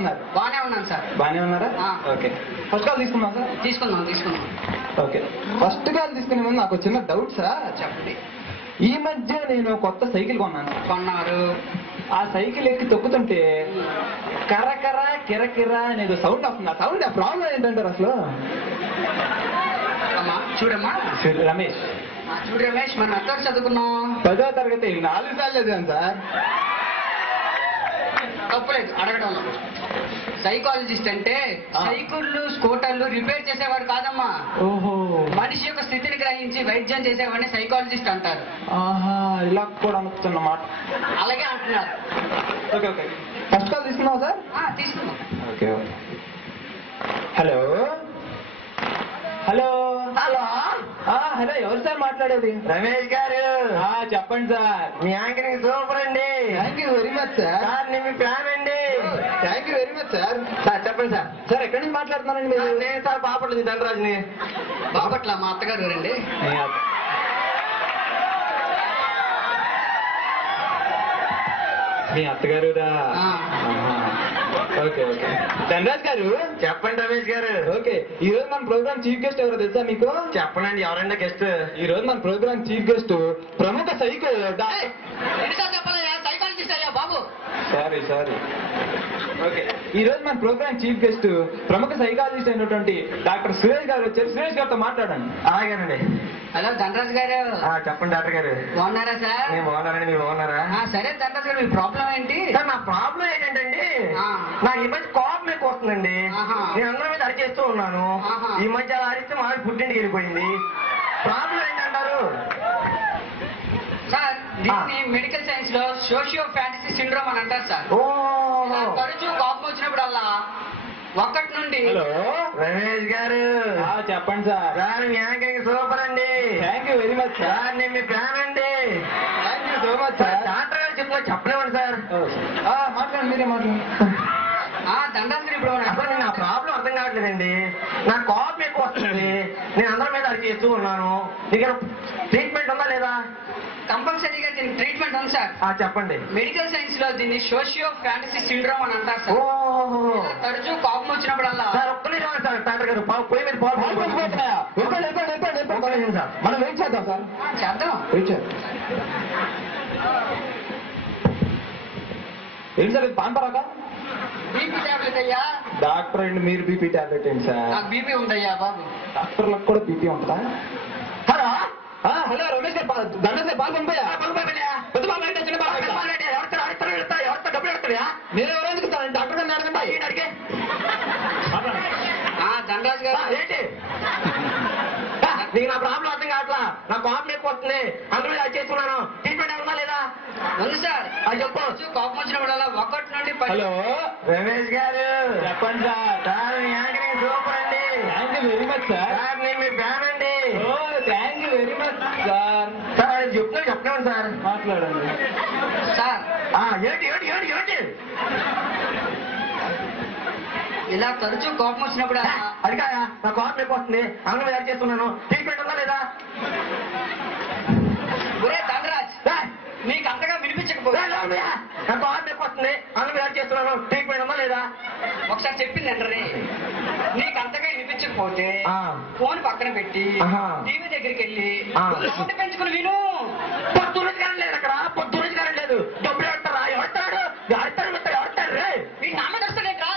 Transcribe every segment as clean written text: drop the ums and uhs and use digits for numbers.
ఉన్నారు? బాగానే ఉన్నాను సార్. బాగానే ఉన్నారా? ఓకే. ఫస్ట్ కాల్ తీసుకున్నాం సార్. తీసుకుందాం. ఓకే. ఫస్ట్ కాల్ తీసుకునే ముందు నాకు చిన్న డౌట్ సార్. చెప్పండి. ఈ మధ్య నేను కొత్త సైకిల్ కొన్నారు. ఆ సైకిల్ ఎక్కి తొక్కుతుంటే కరకర కిరకిర అనేది సౌండ్ వస్తుంది. ఆ సౌండ్ ఆ ప్రాబ్లం ఏంటంటారు అసలు? చూడమ్మా రమేష్. చూడు రమేష్, మనం ఎక్కడ చదువుకున్నాం? 10వ తరగతి 4 సార్లు చదివాను సార్. తప్పులేదు అడగడంలో. సైకాలజిస్ట్ అంటే సైకిళ్ళు స్కూటర్లు రిపేర్ చేసేవాడు కాదమ్మా. ఓహో. మనిషి యొక్క స్థితిని గ్రహించి వైద్యం చేసేవాడిని సైకాలజిస్ట్ అంటారు. ఆహా, ఇలా కూడా అనుకున్నమాట. అలాగే అంటున్నారు. Okay okay. ఫస్ట్ కాల్ తీసుకున్నావా సార్? తీసుకున్నాం. Okay. Hello hello hello hello, ఎవరు సార్ మాట్లాడేది? రమేష్ గారు. చెప్పండి సార్. మీ యాంకరింగ్ సూపర్ అండి. Thank you very much sir. Sir నేను మీ ఫ్యాన్ అండి. Thank you very much sir. Sir చెప్పండి సార్. సార్ ఎక్కడి నుంచి మాట్లాడుతున్నారండి మీరు? నేను సార్ బాపట్ల ధనరాజుని. బాపట్ల మా అత్తగారు రండి. మీ అత్తగారు? Okay okay. ధనరాజ్ గారు. చెప్పండి రమేష్ గారు. ఓకే. ఈ రోజు మన ప్రోగ్రామ్ చీఫ్ గెస్ట్ ఎవరో తెలుసా మీకు? చెప్పండి ఎవరండి గెస్ట్? ఈ రోజు మన ప్రోగ్రామ్ చీఫ్ గెస్ట్ ప్రముఖ సైకాలజిస్ట్ అయ్యా బాబు. సారీ. ఓకే. ఈ రోజు మన ప్రోగ్రామ్ చీఫ్ గెస్ట్ ప్రముఖ సైకాలజిస్ట్ అయినటువంటి డాక్టర్ సురేష్ గారు వచ్చారు. సురేష్ గారితో మాట్లాడండి. అలాగేనండి. హలో ధనరాజ్ గారు. చెప్పండి డాక్టర్ గారు. బాగున్నారా సార్? నేను బాగున్నానండి. మీరు బాగున్నారా? సరే ధనరాజ్ గారు, మీ ప్రాబ్లం ఏంటి? సార్ నా ప్రాబ్లం ఏంటంటే నాకు ఈ మధ్య కోపం ఎక్కువ వస్తుందండి. నేను అందరి మీద అరిచేస్తూ ఉన్నాను. ఈ మధ్య అలా అరిస్తే మా పుట్టింటికి వెళ్ళిపోయింది. ప్రాబ్లం ఏంటంటారు? సార్ దీన్ని మెడికల్ సైన్స్ లో సోషియో ఫ్యాంటసీ సిండ్రోమ్ అని అంటారు సార్. తరచూ కోపం వచ్చినప్పుడల్లా ఒకటి నుండి. హలో రమేష్ గారు. చెప్పండి సార్. సార్ మీ యాంకరింగ్ సూపర్ అండి. Thank you very much sir. నేను మీ ఫ్యాన్ అండి. Thank you so much sir. Doctor గారు చెప్తున్నా చెప్పలేమండి సార్. మాట్లాడండి, మీరే మాట్లాడండి. దండాలు ఇప్పుడు అసలు నా ప్రాబ్లం అర్థం కావట్లేదండి. నాకు కోపం ఎక్కువ వస్తుంది. నేను అందరి మీద అరిచి చేస్తూ ఉన్నాను. దగ్గర ట్రీట్మెంట్ ఉందా లేదా? కంపల్సరీగా దీనికి ట్రీట్మెంట్ ఉంది సార్. చెప్పండి. మెడికల్ సైన్స్ లో దీన్ని సోషియో ఫ్యాంటసీ సిండ్రోమ్ అని అంటారు సార్. తరచూ కోపం వచ్చినప్పుడల్లా. సార్ ఒక్క నిమిషం సార్. డాక్టర్ గారు పోయి మీరు సార్. మనం వెయిట్ చేద్దాం సార్. వెయిట్ చేద్దాం. ఏంటి సార్ ఇది పాన్పరాక? బీపీ టాబ్లెట్ అయ్యా. డాక్టర్ అండి మీరు బీపీ టాబ్లెట్ ఏంటి సార్? నాకు బీపీ ఉందయ్యా బాబు. డాక్టర్లకు కూడా బీపీ ఉంటుందా? హలో హలో రమేష్ గారు. ధనరాజ్ గారు బాగా పంపాయా? పెద్ద బాబు అంటే చిన్న బాబు ఎవరితో డబ్బులు పెడతాయా? మీరు ఎవరు ఎందుకుతారండి? డాక్టర్ గారిని అడగండి. అడిగే ధనరాజ్ గారు ఏంటి? నీకు నా ప్రాబ్లం అర్థం కావట్లా. నా కోపం ఎక్కువ వస్తుంది. అందరూ అది చేసుకున్నాను. ట్రీట్మెంట్ ఏమన్నా లేదా? ఉంది సార్. అది చెప్పు. కోపం వచ్చినప్పుడల్లా ఒకటి నుండి. హలో రమేష్ గారు. చెప్పండి సార్. సార్ మీ యాంకరింగ్ సూపర్ అండి. Thank you very much sir. Sir నేను మీ ఫ్యాన్ అండి. Thank you very much sir. Sir అది చెప్పలేము సార్. మాట్లాడండి సార్. ఏంటి ఏంటి ఏంటి ఏంటి? ఇలా తరచూ కోపం వచ్చినప్పుడు అది కాదా? నా కోపం ఎక్కువ వస్తుంది. అందరూ యాడ్ చేస్తున్నాను. ట్రీట్మెంట్ ఉందా లేదా? ఒరే ధనరాజ్, నీకు అంతగా వినిపించకపోతే నా కోపం ఎక్కువ వస్తుంది. అందరూ యాడ్ చేస్తున్నాను. ట్రీట్మెంట్ ఉందా లేదా? ఒకసారి చెప్పింది అంటారే. నీకు అంతగా వినిపించకపోతే ఫోన్ పక్కన పెట్టి టీవీ దగ్గరికి వెళ్ళి పెంచుకుని విను. పొద్దున్న కరెంట్ లేదు అక్కడ. పొద్దున్న కరెంట్ లేదు. డబ్బులు ఆడతారా? ఎవడతాడు? ఎవడతారు రే? మీ నామదర్శనేట్రా?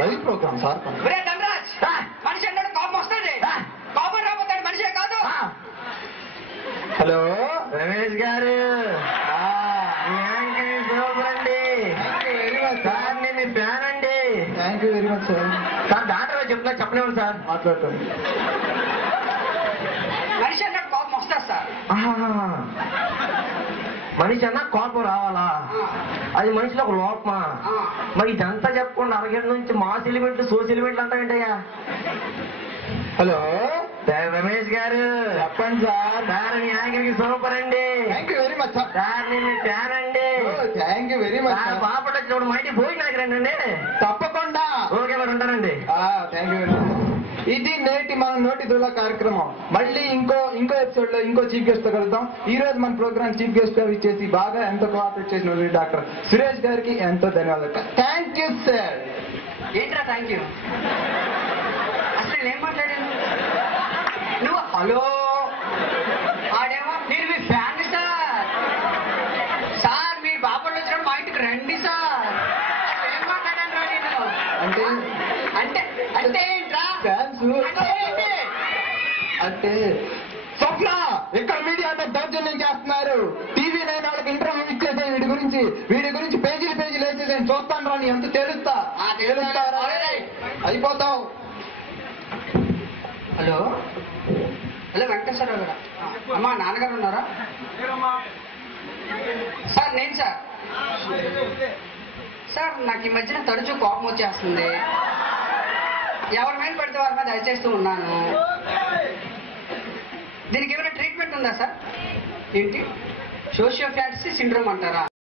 Live program sir. ఒరే ధనరాజ్, మనిషి అన్నాడు కోపం వస్తుంది. కోపం రాబోతాడు మనిషే కాదు. హలో రమేష్ గారు. సూపర్ అండి. సార్ నేను మీ ఫ్యాన్ అండి. Thank you very much sir. Sir doctor గారు చెప్తున్నా చెప్పలేము సార్. మాట్లాడండి. మనిషి అన్నాడు కోపం వస్తుంది సార్. మనిషి అన్నా కోపం రావాలా? అది మనిషిలో ఒక లోపమా? మరి ఇదంతా చెప్పకుండా అరగంట నుంచి మాస్ ఎలిమెంట్లు సోషల్ ఎలిమెంట్లు అంటావేంటయ్యా? హలో రమేష్ గారు. చెప్పండి సార్. సార్ మీ యాంకరింగ్ సూపర్ అండి. Thank you very much sir. Sir నేను మీ ఫ్యాన్ అండి. Thank you very much. Bapatla వచ్చినప్పుడు మా ఇంటికి భోజనానికి రండి. తప్పకుండా. ఓకే మరి ఉంటానండి. Thank you very much. ఇది నేటి మన నోటి దుల కార్యక్రమం. మళ్ళీ ఇంకో ఎపిసోడ్ లో ఇంకో చీఫ్ గెస్ట్ తో కలుద్దాం. ఈ రోజు మన ప్రోగ్రామ్ చీఫ్ గెస్ట్ గా ఇచ్చేసి బాగా ఎంతో కోఆపరేట్ చేసిన డాక్టర్ సురేష్ గారికి ఎంతో ధన్యవాదాలు. Thank you sir. ఏంట్రా థ్యాంక్ యూ? అసలు ఏం మాట్లాడాను? నువ్వు హలో ఆడేమో మీరు మీ ఫ్యామిలీ సార్ మీ బాబులు వచ్చినప్పుడు మా ఇంటికి రండి సార్. ఏం మాట్లాడాను రా నేను? అంటే అంటే అంటే ఏంట్రా? ఫ్యాన్స్ అంటే స్వప్న ఇక్కడ మీడియాతో దౌర్జన్యం చేస్తున్నారు. టీవీ నైన్ వాళ్ళకి ఇంటర్వ్యూ ఇచ్చేసే వీడి గురించి పేజీలు వేసేసి చూస్తాను రాని ఎంత తెలుస్తా అయిపోతావు. హలో హలో వెంకటేశ్వరరావు గారా? అమ్మా నాన్నగారు ఉన్నారా? సార్ నేను సార్ నాకు ఈ మధ్యన తరచూ కోపం వచ్చేస్తుంది. ఎవరి మీద పడితే వారి మీద దయచేస్తూ ఉన్నాను. దీనికి ఏమైనా ట్రీట్మెంట్ ఉందా సార్? ఏంటి సోషియోఫ్యాన్సీ సిండ్రోమ్ అంటారా?